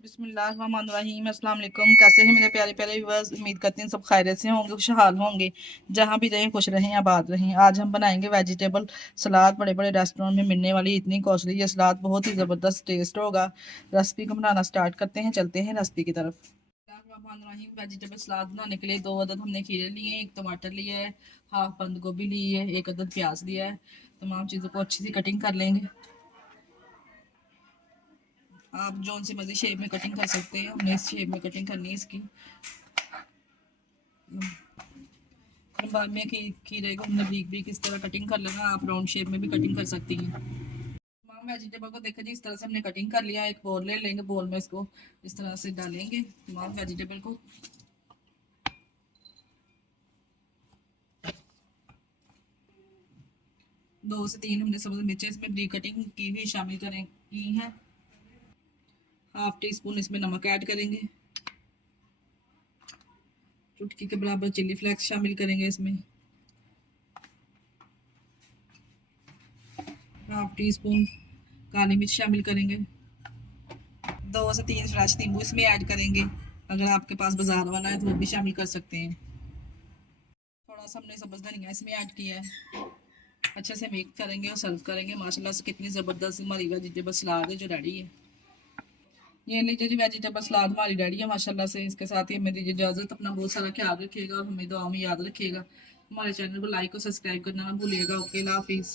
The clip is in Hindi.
बिस्मिल्लाहिर्रहमानिर्रहीम अस्सलाम वालेकुम। कैसे हैं मेरे प्यारे प्यारे व्यूअर्स। उम्मीद करती हैं सब खैरियत से होंगे, खुशहाल होंगे, जहाँ भी रहें खुश रहें आबाद रहें। आज हम बनाएंगे वेजिटेबल सलाद। बड़े बड़े रेस्टोरेंट में मिलने वाली इतनी कॉस्टली ये सलाद बहुत ही ज़बरदस्त टेस्ट होगा। रेसिपी को बनाना स्टार्ट करते हैं, चलते हैं रेसिपी की तरफ। वेजिटेबल सलाद बनाने के लिए 2 अदद हमने खीरे लिए हैं, 1 टमाटर लिया है, हाफ बंद गोभी ली है, 1 अदद प्याज लिया है। तमाम चीज़ों को अच्छी सी कटिंग कर लेंगे। आप जोन सी मर्जी शेप में कटिंग कर सकते हैं, हमने इस शेप में कटिंग करनी है इसकी। बाद में खीरे को हमने ब्रीक ब्रीक इस तरह कटिंग कर लेना। आप राउंड शेप में भी कटिंग कर सकती हैं। तमाम वेजिटेबल को देखो जी, इस तरह से हमने कटिंग कर लिया। एक बोल ले लेंगे, बोल में इसको इस तरह से डालेंगे तमाम वेजिटेबल को। दो से तीन हमने सब्ज़ मिर्चें इसमें ब्रीक कटिंग की हुई शामिल करें की हैं। हाफ टी स्पून इसमें नमक ऐड करेंगे। चुटकी के बराबर चिल्ली फ्लेक्स शामिल करेंगे इसमें। हाफ टी स्पून काली मिर्च शामिल करेंगे। 2 से 3 फ्रेश नींबू इसमें ऐड करेंगे। अगर आपके पास बाजार वाला है तो वो भी शामिल कर सकते हैं। थोड़ा सा हमने सब्ज़ धनिया इसमें ऐड किया है। अच्छे से मिक्स करेंगे और सर्व करेंगे। माशाल्लाह से कितनी ज़बरदस्त हमारी वेजिटेबल सलाद है जो रेडी है। ये लीजिए जी, वेजिटेबल सलाद हमारी रेडी है माशाल्लाह से। इसके साथ ही हमें दीजिए इजाज़त। अपना बहुत सारा ख्याल रखिएगा और हमें दुआ में याद रखिएगा। हमारे चैनल को लाइक और सब्सक्राइब करना ना भूलिएगा। ओके, अल्लाह हाफिज़।